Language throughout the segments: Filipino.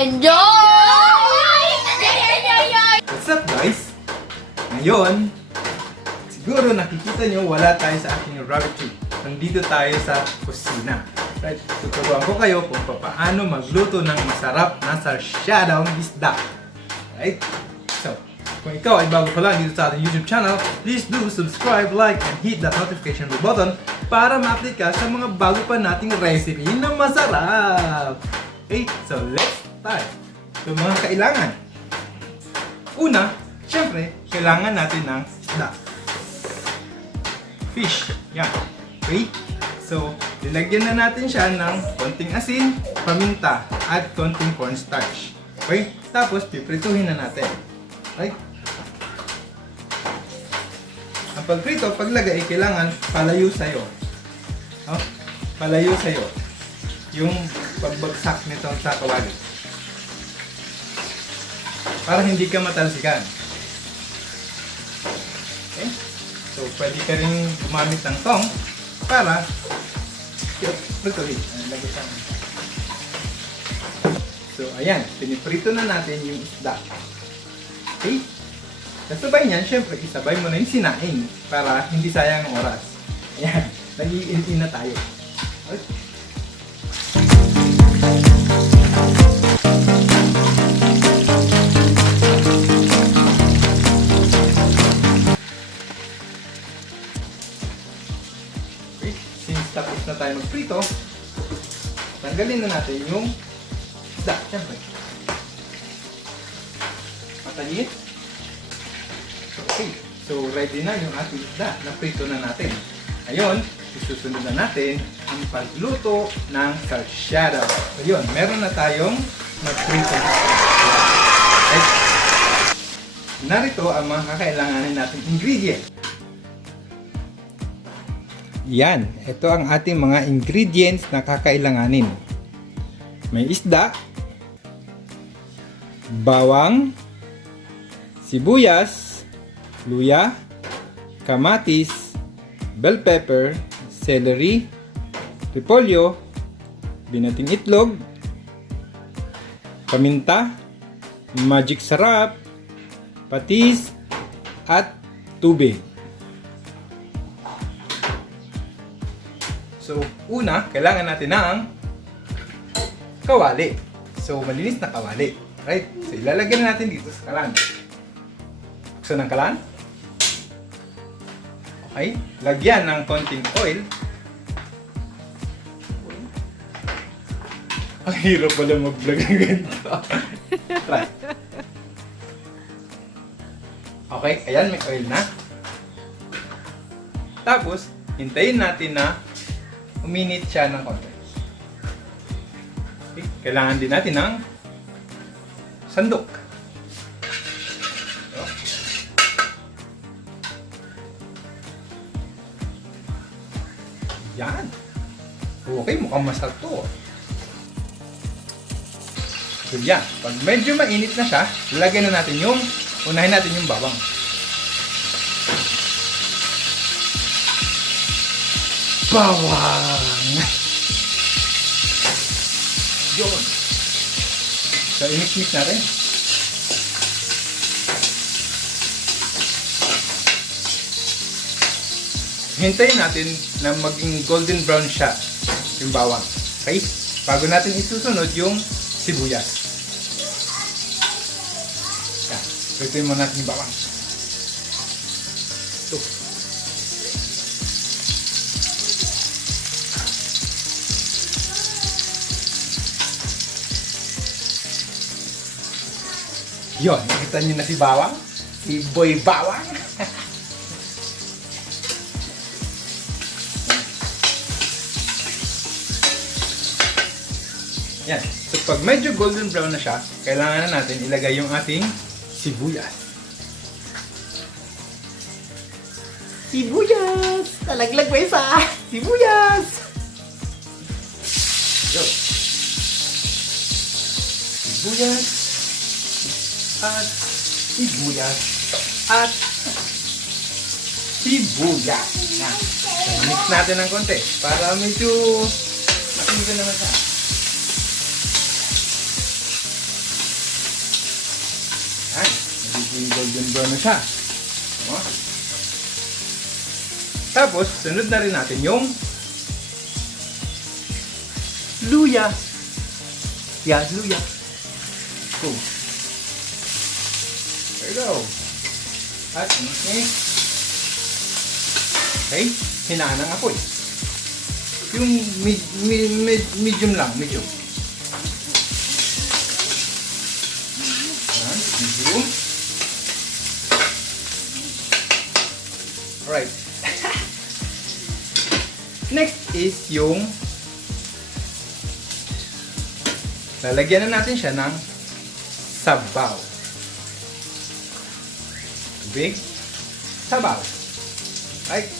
Enjoy! What's up guys? Ngayon, siguro nakikita nyo wala tayo sa aking rabbit tree. Nandito tayo sa kusina. Right? Tuturuan ko kayo kung paano magluto ng masarap na sarsyadong isda. Right? So, kung ikaw ay bago pa lang dito sa ating YouTube channel, please do subscribe, like, and hit that notification bell button para ma-update ka sa mga bago pa nating recipe na masarap. Okay, so let's start. So, mga kailangan. Una, syempre, kailangan natin ng isda. Fish. Yan. Okay? So, lilagyan na natin siya ng konting asin, paminta, at konting cornstarch. Okay? Tapos, piprituhin na natin. Okay? Ang pagprito, paglagay, kailangan palayo sa'yo. Oh? Palayo sa'yo. Yung pagbagsak nito sa kawali. Para hindi ka matalsikan. Okay? So, pwede ka rin gumamit ng tong para prituhin. So, ayan. Piniprito na natin yung isda. Okay? Kasabay niyan, syempre, isabay mo na yung sinaing para hindi sayang ang oras. Ayan. Nag-iintin na tayo. Okay? Tapos na tayo magprito, tanggalin na natin yung isda, syempre. Matalit. Okay, so ready na yung ating isda, naprito na natin. Ngayon, isusunod na natin ang pagluto ng sarsyado. So yun, meron na tayong magprito na isda. Okay. Narito ang mga kakailanganin nating ingredient. Yan, ito ang ating mga ingredients na kakailanganin. May isda, bawang, sibuyas, luya, kamatis, bell pepper, celery, repolyo, binating itlog, paminta, magic sarap, patis, at tubig. So, una, kailangan natin ng kawali. So, malinis na kawali. Right? So, ilalagay na natin dito sa kalan. Buksan ng kalan. Okay. Lagyan ng konting oil. Ang hirap pala mag-vlog ng ganito. Try. Okay. Ayan, may oil na. Tapos, hintayin natin na uminit siya ng konti. Okay. Kailangan din natin ng sandok. So. Yan. Okay, mukhang masarap to. So yan. Pag medyo mainit na siya, lalagyan na natin yung, unahin natin yung bawang. Bawang! Yun! So, i-mix-mix natin. Hintayin natin na maging golden brown siya yung bawang. Okay? Bago natin isusunod yung sibuyas. Yan. Prituin mo natin yung bawang. Ito. Yun, nakita niyo na si Bawang? Si Boy Bawang? Yan. So, pag medyo golden brown na siya, kailangan na natin ilagay yung ating sibuyas. Sibuyas! Talaglag mo isa! Sibuyas! Yun. Sibuyas. At sibuyas. At sibuyas. Yan. So, mix natin ng konti para medyo ma-even naman siya. Yan. Nagiging golden brown na siya. O. Tapos, sunod na rin natin yung luya. Yan, luya. Go. There you go. At okay, hinaan ang apoy. Yung medium lang, medium. Yan, medium. Alright. Next is yung lalagyan na natin siya ng sabaw. Tubig, sabaw. Right?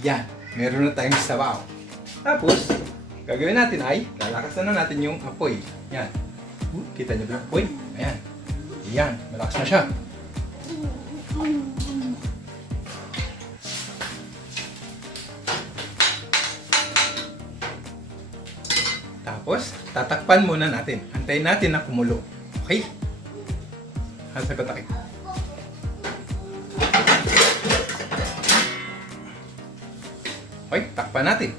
Ayan, meron na tayong sabaw. Tapos, gagawin natin ay, lalakasan na natin yung apoy. Yan. Kita niyo ba yung apoy? Ayan. Ayan, malakas na siya. Tapos, tatakpan muna natin. Antayin natin na kumulo. Okay? Hasa ko takip. Okay, takpan natin.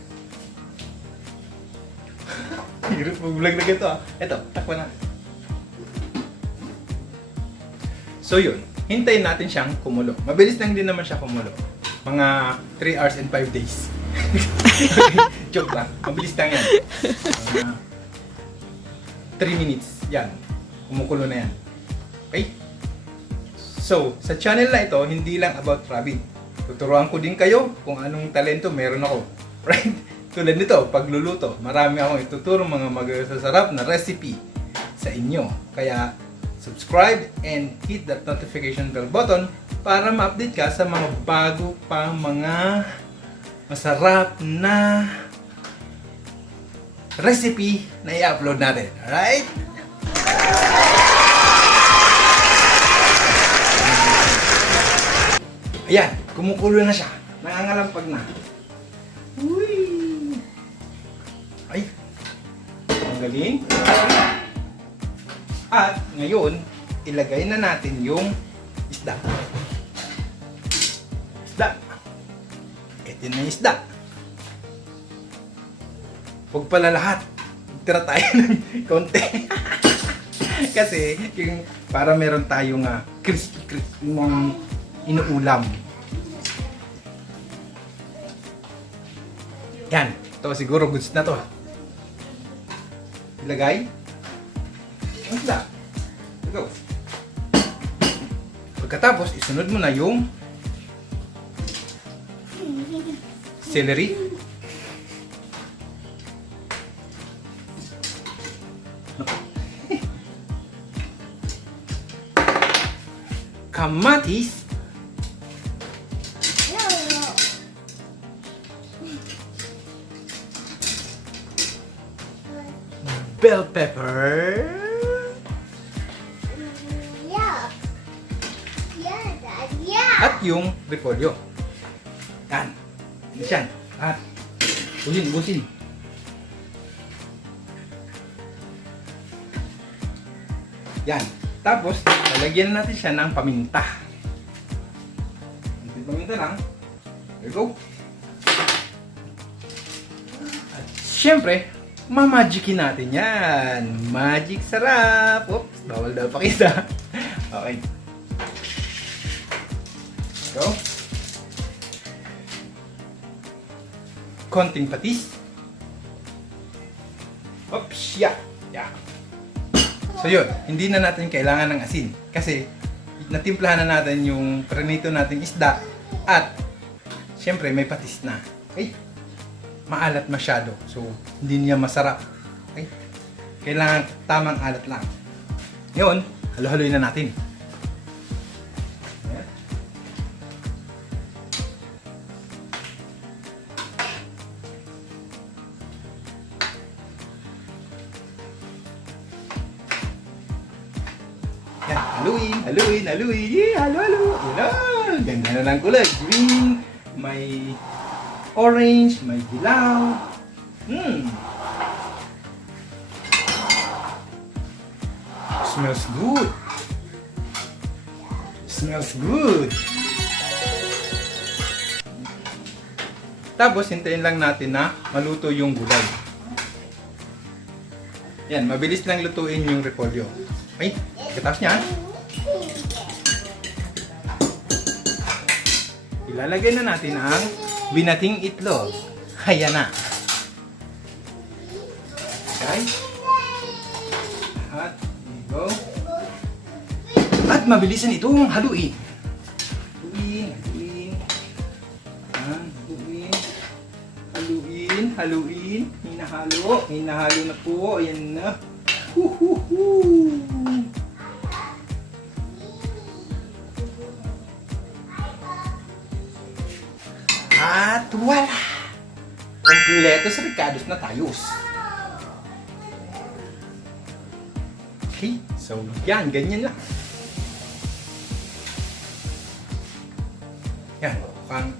Hirap mag-vlog na ganito ah. Ito, takpan natin. So yun, hintayin natin siyang kumulo. Mabilis lang din naman siya kumulo. Mga 3 hours and 5 days. Joke lang. Mabilis lang yan. 3 minutes. Yan. Kumukulo na yan. Okay? So, sa channel na ito, hindi lang about rabbit. Tuturuan ko din kayo kung anong talento meron ako. Right? Tulad nito, pagluluto. Marami akong ituturo mga magsasarap na recipe sa inyo. Kaya, subscribe and hit that notification bell button para ma-update ka sa mga bago pang mga masarap na recipe na i-upload natin. Alright? Ayan, kumukulo na siya. Nangangalampag na. Uy! Ay! Ang galing. At ngayon, ilagay na natin yung isda. Isda. Ito na yung isda. Huwag pala lahat. Tira tayo ng konti. Kasi, yung, para meron tayong crispy ng inuulam. Yan. Ito siguro goods na to. Ilagay. Ang isda. Go. Pagkatapos, isunod mo na yung celery. Kamatis. Bell pepper. At yung repolyo. Yan. Yan. At busin. Yan. Tapos, lalagyan natin siya ng paminta. Paminta lang. There you go. At syempre, mamagicin natin yan. Magic sarap. Oops, bawal daw pakita. Okay. Go. Konting patis. Oops, yeah. So yun, hindi na natin kailangan ng asin. Kasi, natimplahan na natin yung prinito nating isda. At, syempre, may patis na. Okay? Maalat masyado. So, hindi niya masarap. Okay? Kailangan tamang alat lang. Yun, halo-haloy na natin. Haluin. Yeah, halo. Yan. Ganda na ng kulay. Green, may orange, may dilaw. Smells good. Smells good. Tapos, hintayin lang natin na maluto yung gulay. Yan, mabilis lang lutuin yung repolyo. Ay, pagkatapos niyan, ilalagay na natin ang binating itlog. Ayan na. Okay. At, there you go. At mabilisan itong haluin. Haluin. Hinahalo na po. Ayan na. At wala! Kompleto sa ricados na tayos. Okay, so yan, ganyan lang. Yan,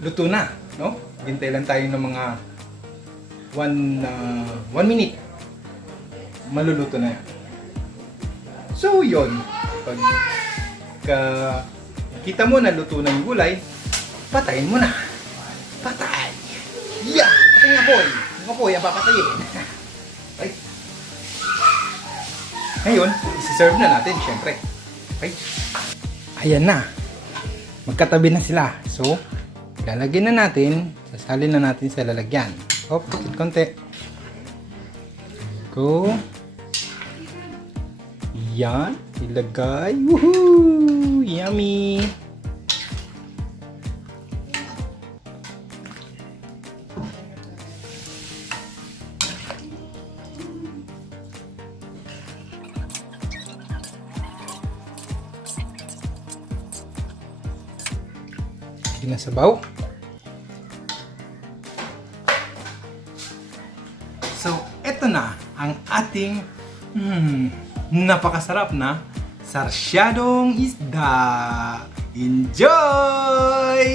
luto na, no? Hintay lang tayo ng mga 1 minute. Maluluto na yan. So, yun. Pag kita mo na luto na yung gulay, patayin mo na. Patay! Yeah! Patay nga boy! Nga boy, ang papatayin. Okay. Ngayon, isi-serve na natin, syempre. Okay. Ayan na. Magkatabi na sila. So, lalagyan na natin. Sasalin na natin sa lalagyan. Hop, konti. Go. Yan. Ilagay. Woohoo! Yummy! Sinasabaw. So, eto na ang ating napakasarap na sarsyadong isda. Enjoy!